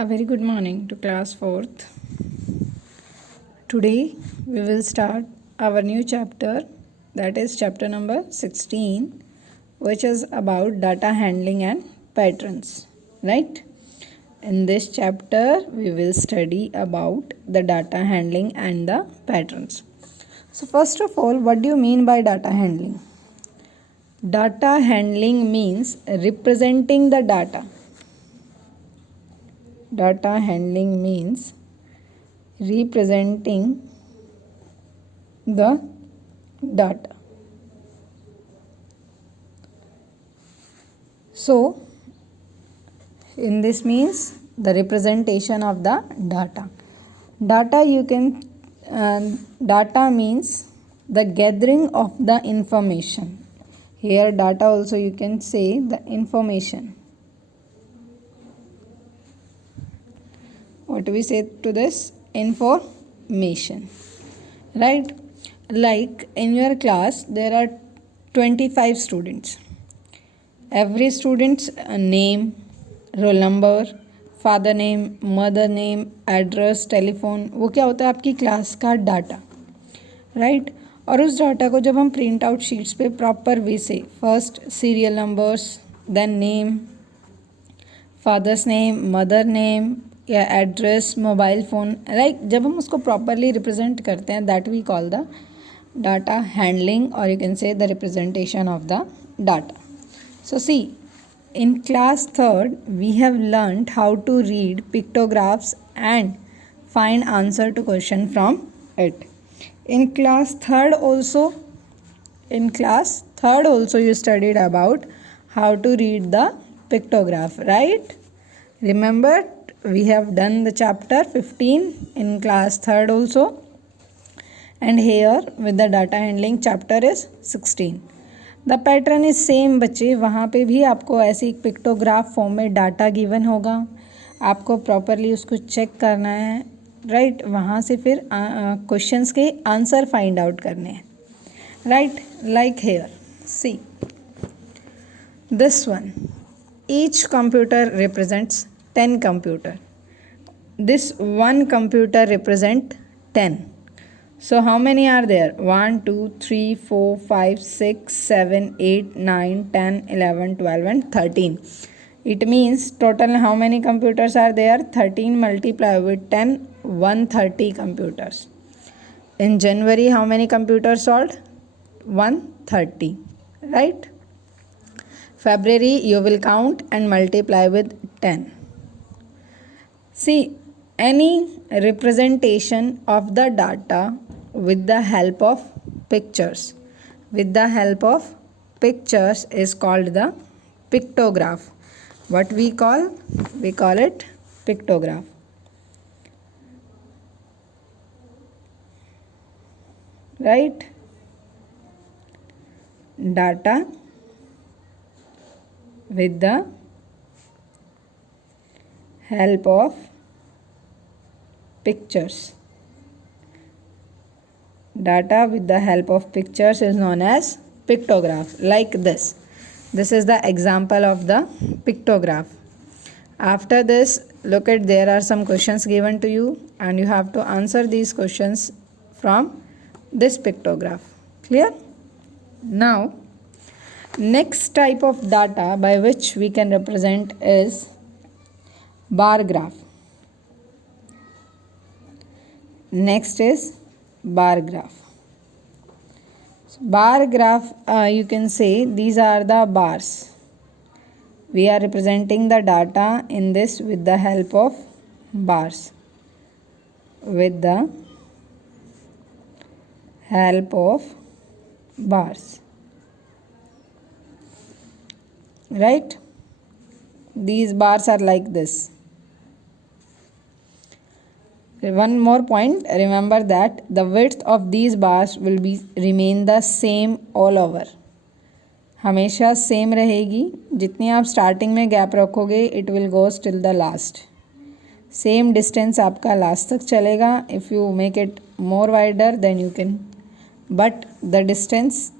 A very good morning to class 4th. Today we will start our new chapter, that is chapter number 16, which is about data handling and patterns, right? In this chapter we will study about the data handling and the patterns. So first of all, what do you mean by data handling? Data handling means representing the data. Data handling means representing the data. So, in this means the representation of the data. Data means the gathering of the information. Here data also you can say the information. What do we say to this? Information, right? Like in your class there are 25 students. Every student's name, roll number, father name, mother name, address, telephone, वो क्या होता है आपकी class का data, right? और उस data को जब हम प्रिंट आउट शीट्स पे प्रॉपर वे से first serial numbers, then name, father's name, mother name या एड्रेस, मोबाइल फ़ोन, राइट, जब हम उसको प्रॉपरली रिप्रेजेंट करते हैं that we call the data handling और you can say the representation of the data. So see, in class 3rd we have learnt how to read pictographs and find answer to question from it. In class 3rd also you studied about how to read the pictograph, right? Remember, we have done the chapter 15 in class 3rd also, and here with the data handling chapter is 16. The pattern is same बच्चे, वहाँ पे भी आपको ऐसे एक pictograph form में data given होगा, आपको प्रॉपरली उसको चेक करना है, राइट? वहाँ से फिर क्वेश्चंस के आंसर फाइंड आउट करने हैं, right? Like here see this one, each computer represents 10 computer. This one computer represent 10. So how many are there? 1, 2, 3, 4, 5, 6, 7, 8, 9, 10, 11, 12 and 13. It means total how many computers are there? 13 multiplied with 10, 130 computers. In January how many computers sold? 130, right? February you will count and multiply with 10. See, any representation of the data with the help of pictures is called the pictograph. What we call it pictograph, right? Data with the help of pictures. Data with the help of pictures is known as pictograph. Like this is the example of the pictograph. After this, look at, there are some questions given to you and you have to answer these questions from this pictograph. Clear? Now next type of data by which we can represent is bar graph. Next is bar graph. So bar graph, you can say these are the bars. We are representing the data in this with the help of bars. With the help of bars, right? These bars are like this. One more point, remember that the width of these bars will remain the same all over. हमेशा same रहेगी. जितनी आप starting में gap रखोगे it will goes till the last. Same distance आपका last तक चलेगा. If you make it more wider than you can, but the distance,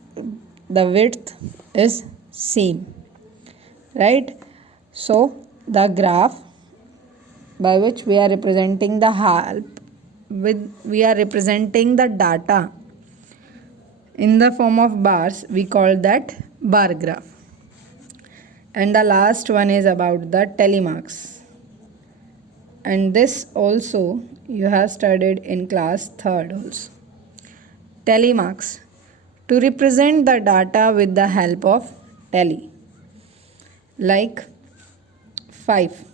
the width is same, right? So the graph by which we are representing the help with we are representing the data in the form of bars, we call that bar graph. And the last one is about the telemarks, and this also you have studied in class 3rd also. Telemarks, to represent the data with the help of tally, like 5.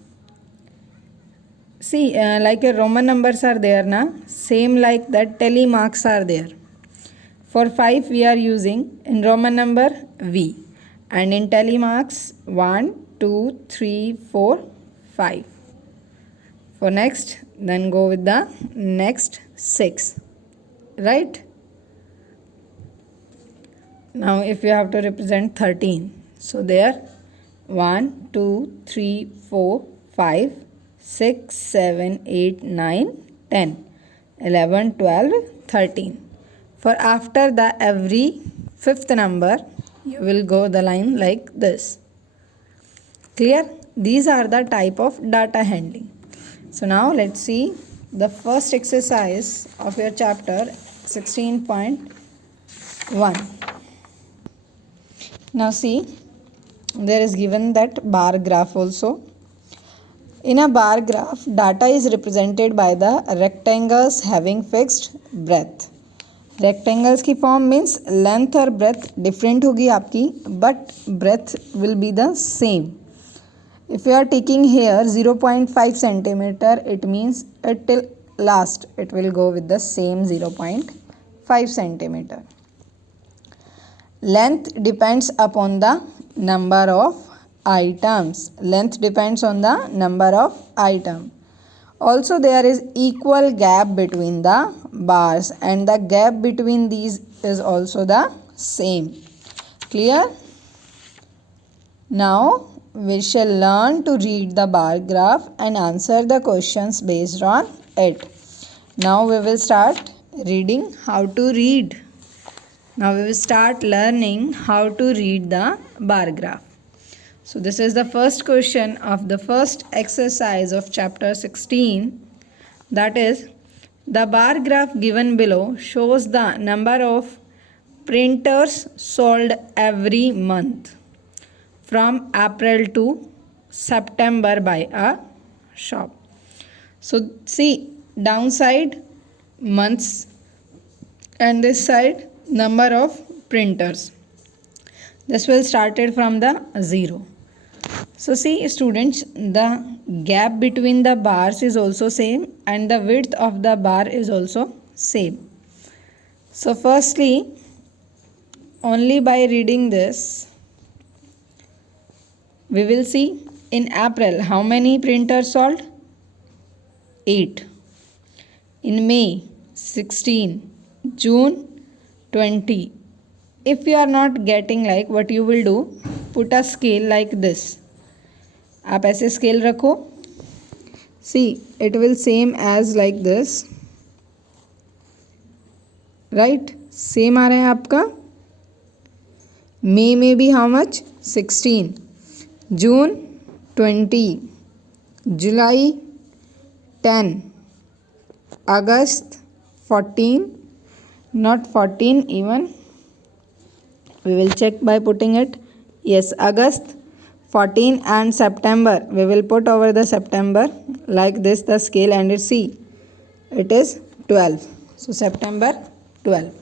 See, like a Roman numbers are there na, same like that telemarks are there. For 5 we are using in Roman number V, and in telemarks 1, 2, 3, 4, 5. For next, then go with the next 6, right? Now if you have to represent 13, so there 1, 2, 3, 4, 5, 6, 7, 8, 9, 10, 11, 12, 13. For after the every 5th number, you will go the line like this. Clear? These are the type of data handling. So now let's see the first exercise of your chapter 16.1. Now see, there is given that bar graph also. In a bar graph, data is represented by the rectangles having fixed breadth. Rectangles की form means length और breadth different होगी आपकी, but breadth will be the same. If you are taking here 0.5 centimeter, it means it till last it will go with the same 0.5 centimeter. Length depends upon the number of items. Length depends on the number of items. Also there is equal gap between the bars, and the gap between these is also the same. Clear? Now we shall learn to read the bar graph and answer the questions based on it. Now we will start reading how to read. Now we will start learning how to read the bar graph. So this is the first question of the first exercise of chapter 16. That is, the bar graph given below shows the number of printers sold every month from April to September by a shop. So see, downside months and this side number of printers. This will started from the 0. So see students, the gap between the bars is also same and the width of the bar is also same. So firstly, only by reading this, we will see in April how many printers sold? 8. In May 16, June 20. If you are not getting like what you will do, put a scale like this. आप ऐसे scale रखो. See, it will same as like this. Right? Same आ रहा है आपका. May में भी how much? 16. June 20. July 10. August 14. Not 14 even. We will check by putting it. Yes, August 14 and September. We will put over the September like this the scale and it see. It is 12. So September 12.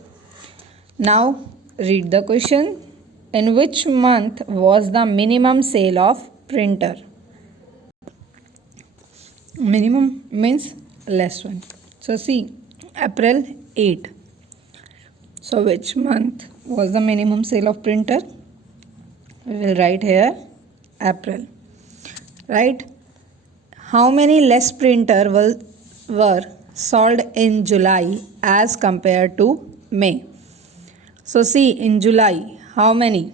Now read the question. In which month was the minimum sale of printer? Minimum means less one. So see, April 8. So which month was the minimum sale of printer? We will write here April. Right? How many less printer were sold in July as compared to May? So see, in July, how many?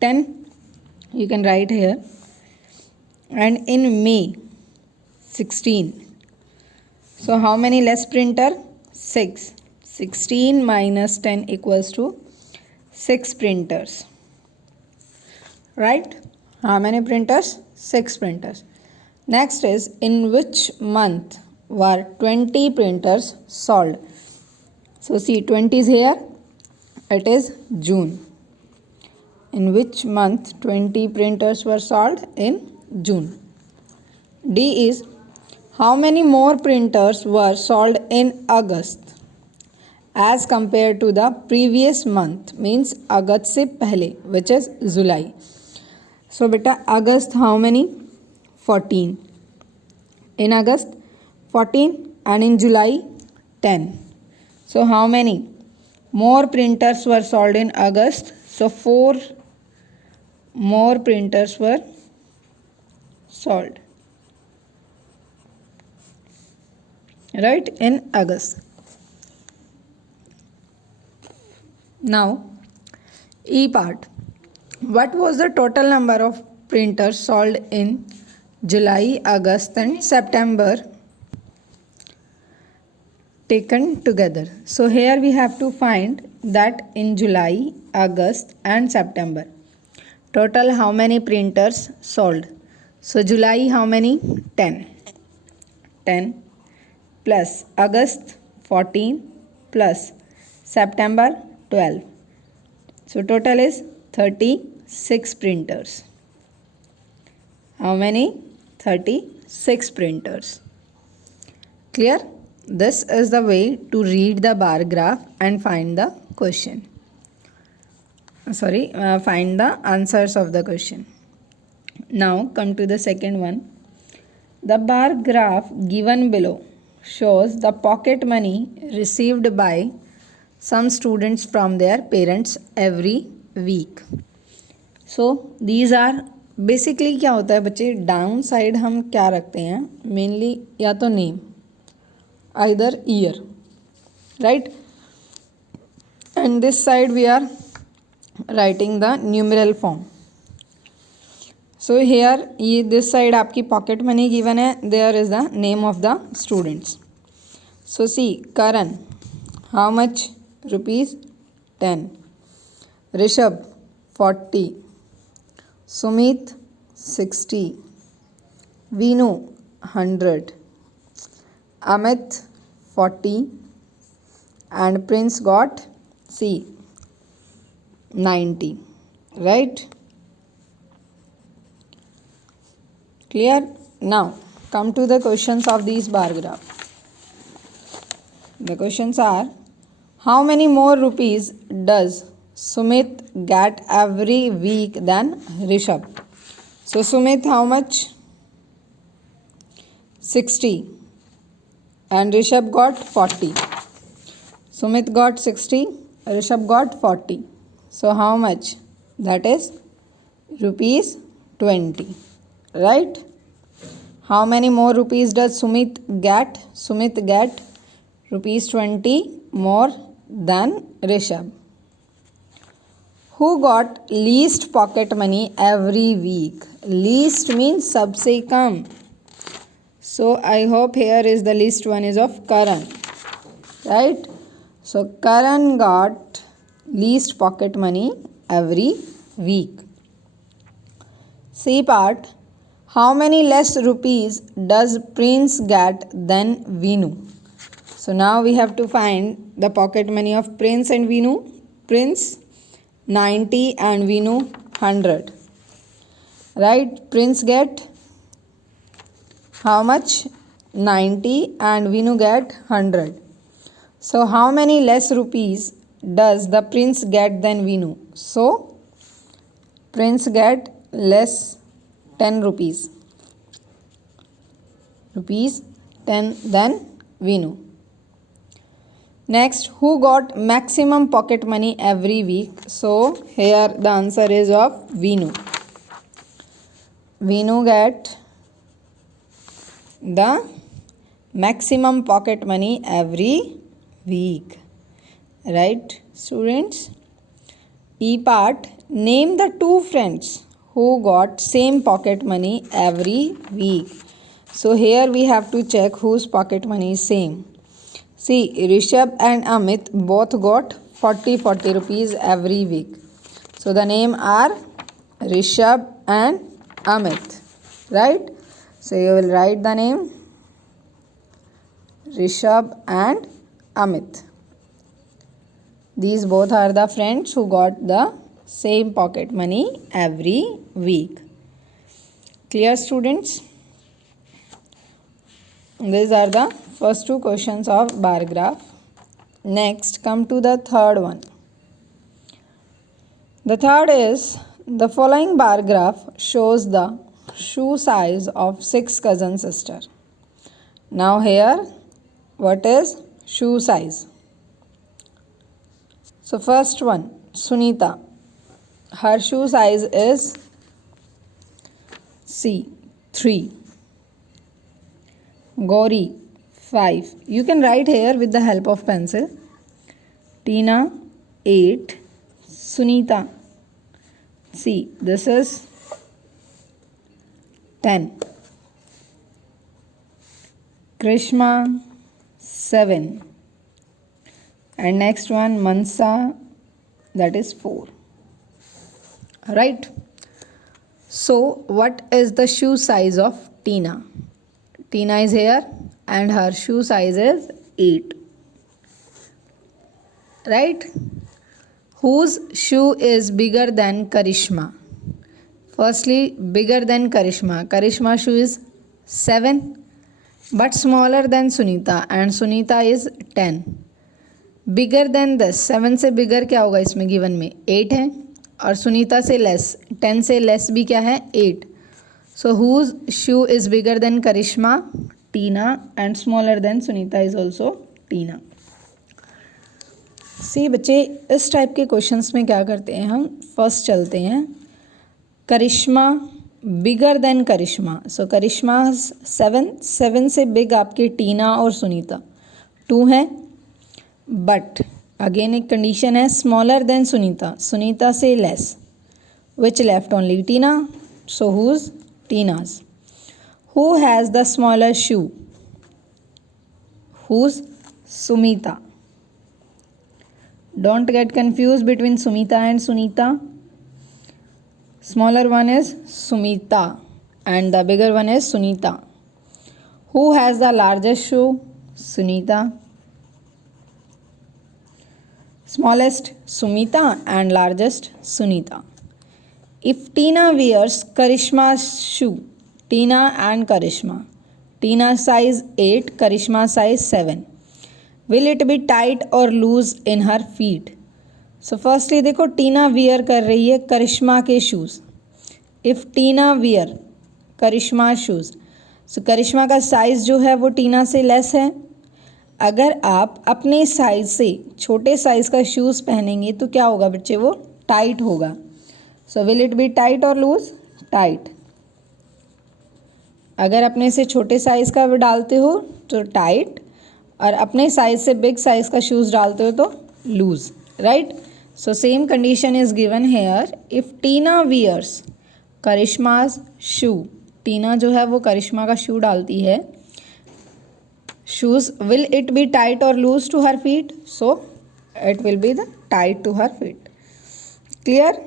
10. You can write here. And in May, 16. So how many less printer? 6. 16 minus 10 equals to 6 printers. Right? How many printers? 6 printers. Next is, in which month were 20 printers sold? So see, 20 is here, it is June. In which month 20 printers were sold? In June. D is, how many more printers were sold in August as compared to the previous month, means August से पहले, which is July. So beta, August how many? 14. In August 14, and in July 10. So how many more printers were sold in August? So 4 more printers were sold, right, in August. Now E part, what was the total number of printers sold in July, August and September taken together? So here we have to find that in July, August and September total how many printers sold. So July how many? 10 plus August 14 plus September 12. So total is 36 printers. How many? 36 printers. Clear? This is the way to read the bar graph and find the question. Find the answers of the question. Now come to the second one. The bar graph given below shows the pocket money received by some students from their parents every week. So these are basically क्या होता है बच्चे, down side हम क्या रखते हैं mainly, या तो name, either year, right, and this side we are writing the numeral form. So here ये दिस साइड आपकी पॉकेट मनी गिवन है, there is the name of the students. So see, Karan how much? Rupees 10. Rishabh 40. Sumit 60. Veenu 100. Amit 40. And Prince got, see, 90. Right? Clear? Now come to the questions of these bar graph. The questions are, how many more rupees does Sumit get every week than Rishabh? So Sumit how much? 60. And Rishabh got 40. Sumit got 60, Rishabh got 40. So how much? That is rupees 20. Right? How many more rupees does Sumit get? Sumit get rupees 20 more than Rishabh. Who got least pocket money every week? Least means सबसे कम. So I hope here is the least one is of Karan. Right? So Karan got least pocket money every week. C part. How many less rupees does Prince get than Veenu? So now we have to find the pocket money of Prince and Veenu. Prince 90 and Veenu 100. Right? Prince get how much? 90 and Veenu get 100. So how many less rupees does the Prince get than Veenu? So Prince get less 10 rupees. Rupees 10 than Veenu. Next, who got maximum pocket money every week? So here the answer is of Veenu. Veenu get the maximum pocket money every week. Right, students? E part, name the two friends who got same pocket money every week. So here we have to check whose pocket money is same. See, Rishabh and Amit both got 40 rupees every week. So the name are Rishabh and Amit. Right? So you will write the name Rishabh and Amit. These both are the friends who got the same pocket money every week. Clear, students? These are the first two questions of bar graph. Next, come to the third one. The third is, the following bar graph shows the shoe size of 6 cousin sisters. Now here, what is shoe size? So first one, Sunita. Her shoe size is C, 3. Gauri, 5. You can write here with the help of pencil. Tina, 8. Sunita, see, this is 10. Krishma, 7. And next one, Mansa, that is 4. Right? So, what is the shoe size of Tina? Tina is here and her shoe size is 8. Right? Whose shoe is bigger than Karishma? Firstly, bigger than Karishma. Karishma shoe is 7 but smaller than Sunita, and Sunita is 10. Bigger than this, 7 से bigger क्या होगा इसमें given में? 8 है, और सुनीता से less, 10 से less भी क्या है? 8. So whose shoe is bigger than Karishma? Tina, and smaller than Sunita is also Tina. सी बच्चे, इस टाइप के क्वेश्चंस में क्या करते हैं हम? फर्स्ट चलते हैं करिश्मा बिगर देन करिश्मा. सो करिश्मा 7 से बिग आपके टीना और सुनीता 2 है, बट अगेन एक कंडीशन है स्मॉलर देन सुनीता, सुनीता से less, which left only Tina. So whose? Tina's. Who has the smaller shoe? Whose? Sumita. Don't get confused between Sumita and Sunita. Smaller one is Sumita and the bigger one is Sunita. Who has the largest shoe? Sunita. Smallest Sumita and largest Sunita. If Tina wears Karishma's shoe, Tina and Karishma, Tina size 8, Karishma size 7. Will it be tight or loose in her feet? So firstly देखो टीना wear कर रही है करिश्मा के shoes. If Tina wear Karishma shoes, so Karishma का size जो है वो टीना से लेस है. अगर आप अपने साइज़ से छोटे साइज़ का शूज़ पहनेंगे तो क्या होगा बच्चे? वो टाइट होगा. So will it be tight और लूज? टाइट. अगर अपने से छोटे साइज़ का डालते हो तो टाइट, और अपने साइज से बिग साइज का शूज़ डालते हो तो loose. Right? So same condition is given here. If Tina wears Karishma's shoe, Tina जो है वो करिश्मा का शू डालती है shoes, will it be tight और loose to her feet? So it will be the tight to her feet. Clear?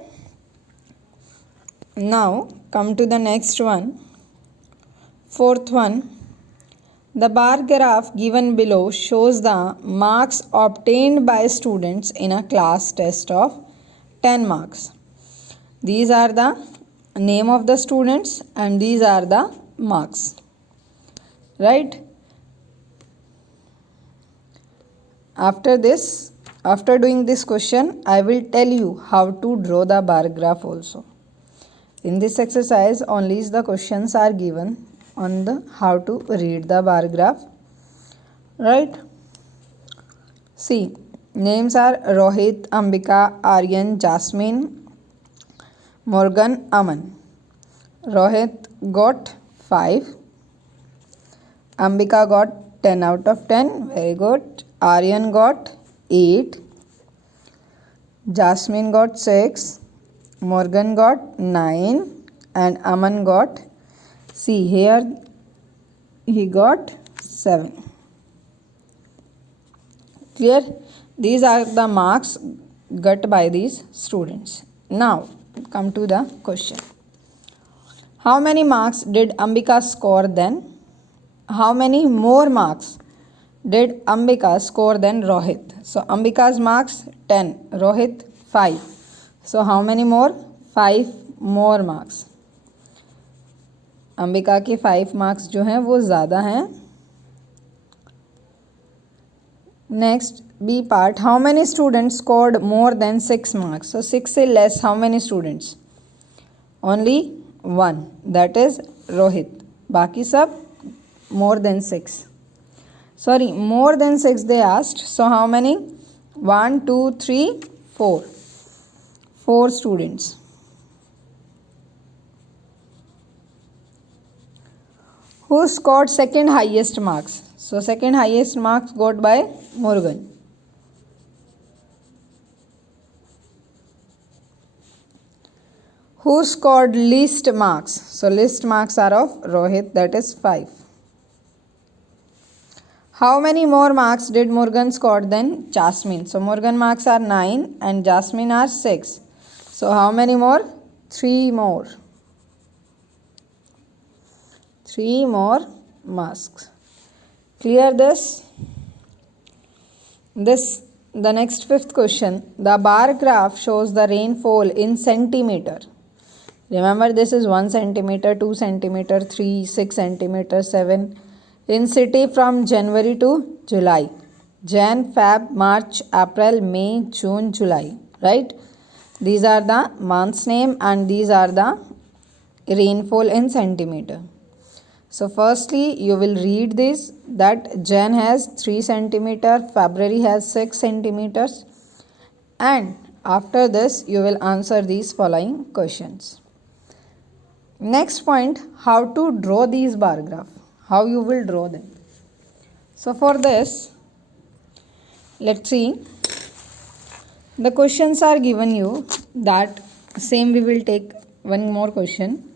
Now come to the next one, fourth one. The bar graph given below shows the marks obtained by students in a class test of 10 marks. These are the name of the students and these are the marks. Right? After doing this question, I will tell you how to draw the bar graph also. In this exercise, only the questions are given on the how to read the bar graph. Right? See, names are Rohit, Ambika, Aryan, Jasmine, Morgan, Aman. Rohit got 5. Ambika got 10 out of 10. Very good. Aryan got 8. Jasmine got 6. Morgan got 9. And Aman got, see here, he got 7. Clear? These are the marks got by these students. Now come to the question. How many marks did Ambika score then? How many more marks did Ambika score than Rohit? So Ambika's marks 10, Rohit 5. So how many more? 5 more marks. Ambika के 5 marks जो हैं वो ज़्यादा हैं. Next B part. How many students scored more than 6 marks? So 6 से less how many students? Only 1, that is Rohit. बाकी सब more than 6. Sorry, more than 6 they asked. So how many? 1 2 3 4. 4 students. Who scored second highest marks? So second highest marks got by Morgan. Who scored least marks? So least marks are of Rohit, that is 5. How many more marks did Morgan score than Jasmine? So Morgan marks are 9 and Jasmine are 6. So how many more? 3 more. 3 more marks. Clear this? The next 5th question. The bar graph shows the rainfall in centimeter. Remember, this is 1 centimeter, 2 centimeter, 3, 6 centimeter, 7. In city from January to July. Jan, Feb, March, April, May, June, July. Right? These are the month's name and these are the rainfall in centimeter. So firstly you will read this, that Jan has 3 centimeter, February has 6 centimeters, and after this you will answer these following questions. Next point, how to draw these bar graph, how you will draw them. So for this, let's see, the questions are given you, that same we will take one more question.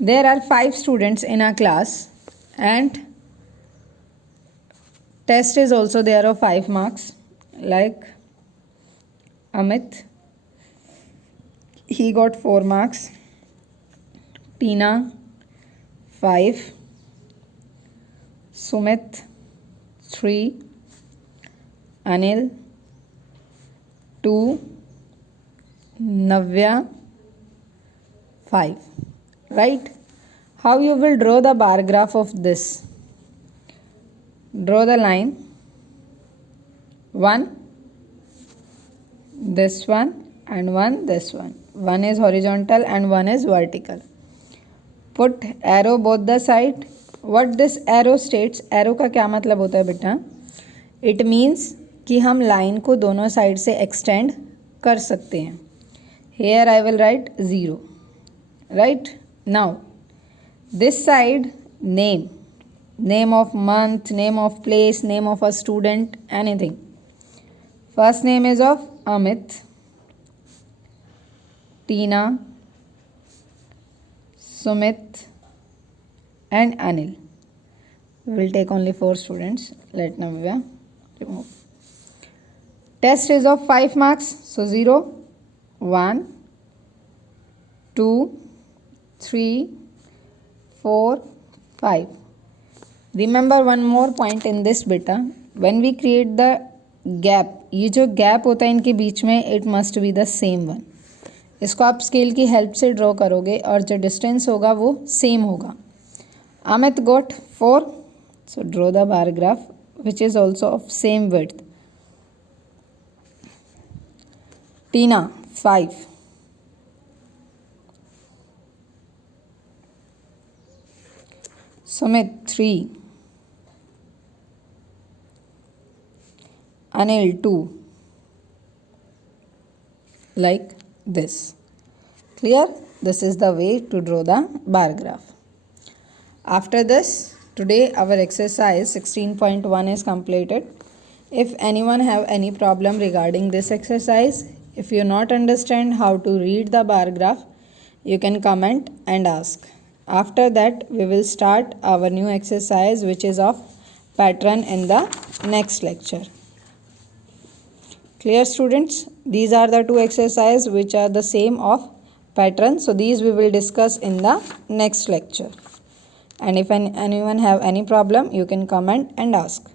There are 5 students in our class and test is also there of 5 marks, like Amit, he got 4 marks, Tina 5, Sumit 3, Anil 2, Navya 5. Right? How you will draw the bar graph of this? Draw the line. 1, this one, and 1, this one. 1 is horizontal and 1 is vertical. Put arrow both the side. What this arrow states? Arrow का क्या मतलब होता है बेटा? It means कि हम line को दोनों साइड से extend कर सकते हैं. Here I will write 0. Right? Now this side, name of month, name of place, name of a student, anything. First name is of Amit, Tina, Sumit and Anil. We will take only 4 students. Let Navya remove. Test is of 5 marks. So 0, 1, 2, 3, 4, 5. Remember one more point in this beta. When we create the gap, ये जो gap होता है इनके बीच में, it must be the same one. इसको आप scale की help से ड्रॉ करोगे और जो डिस्टेंस होगा वो सेम होगा. Amit got 4. So draw the bar graph which is also of same width. Tina 5. Sumit 3, Anil 2, like this. Clear? This is the way to draw the bar graph. After this, today our exercise 16.1 is completed. If anyone have any problem regarding this exercise, if you not understand how to read the bar graph, you can comment and ask. After that, we will start our new exercise which is of pattern in the next lecture. Clear students? These are the 2 exercises which are the same of pattern. So these we will discuss in the next lecture. And if anyone have any problem, you can comment and ask.